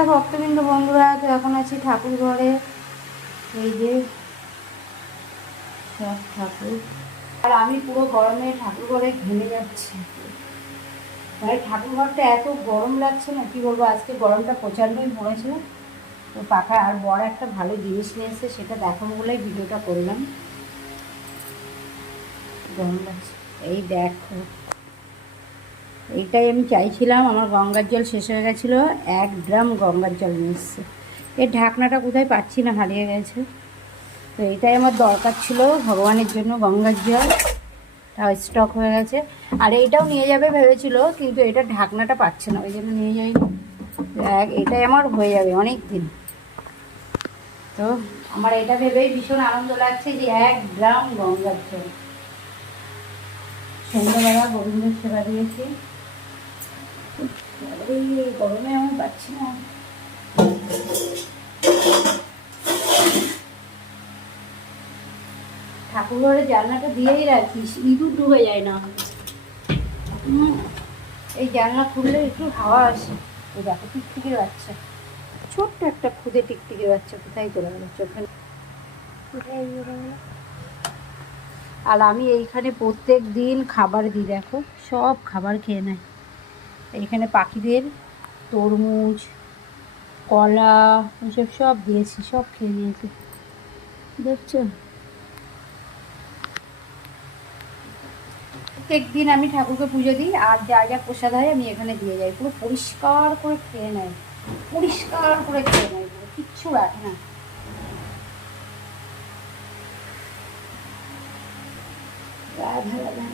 রাধা ভক্তবৃন্দ বন্ধুরা, তো এখন আছি ঠাকুর ঘরে। এই যে সব ঠাকুর, আর আমি পুরো গরমে ঠাকুর ঘরে ঘেমে যাচ্ছি। মানে ঠাকুর ঘরটা এত গরম লাগছে না, কি বলবো, আজকে গরমটা প্রচণ্ডই পড়েছে। তো পাখা আর বড় একটা ভালো জিনিস নিয়ে এসেছে, সেটা দেখাবো বলেই ভিডিওটা করলাম। গরম লাগছে, এই দেখো, এইটাই আমি চাইছিলাম। আমার গঙ্গার জল শেষ হয়ে গেছিলো, 1 ড্রাম গঙ্গার জল নিয়ে এসছে। এর ঢাকনাটা কোথায় পাচ্ছি না, হারিয়ে গেছে। তো এটাই আমার দরকার ছিল ভগবানের জন্য, গঙ্গার জল, তাও স্টক হয়ে গেছে। আর এইটাও নিয়ে যাবে ভেবেছিল, কিন্তু এটা ঢাকনাটা পাচ্ছে না, ওই জন্য নিয়ে যাইনি। এটাই আমার হয়ে যাবে অনেক দিন। তো আমার এটা ভেবেই ভীষণ আনন্দ লাগছে যে 1 ড্রাম গঙ্গার জল। সন্ধ্যাবেলা গোবিন্দের সেবা দিয়েছি। এই গরমে আমি পাচ্ছি না। ঠাকুর ঘরে জানলাটা দিয়েই রাখিস, ইঁদুর ঢুকে যায় না। এই জানলা খুললে একটু হাওয়া আসে। এই দেখো টিকটিকির বাচ্চা, ছোট্ট একটা খুদে টিকটিকির বাচ্চা কোথায় চলে গেল, চোখে কোথায় গেল। আর আমি এইখানে প্রত্যেক দিন খাবার দিই, দেখো সব খাবার খেয়ে নেয়। এইখানে পাখিদের তরমুজ, কলা, এসব সব দিয়েছি, সব খেয়ে নিয়েছে, দেখছো। প্রত্যেক দিন আমি ঠাকুরকে পুজো দিই, আর যা যা প্রসাদ হয় আমি এখানে দিয়ে যাই। পুরো পরিষ্কার করে খেয়ে নেয়, পরিষ্কার করে খেয়ে নেয়, পুরো কিচ্ছু রাখে না। রাধা রাধা।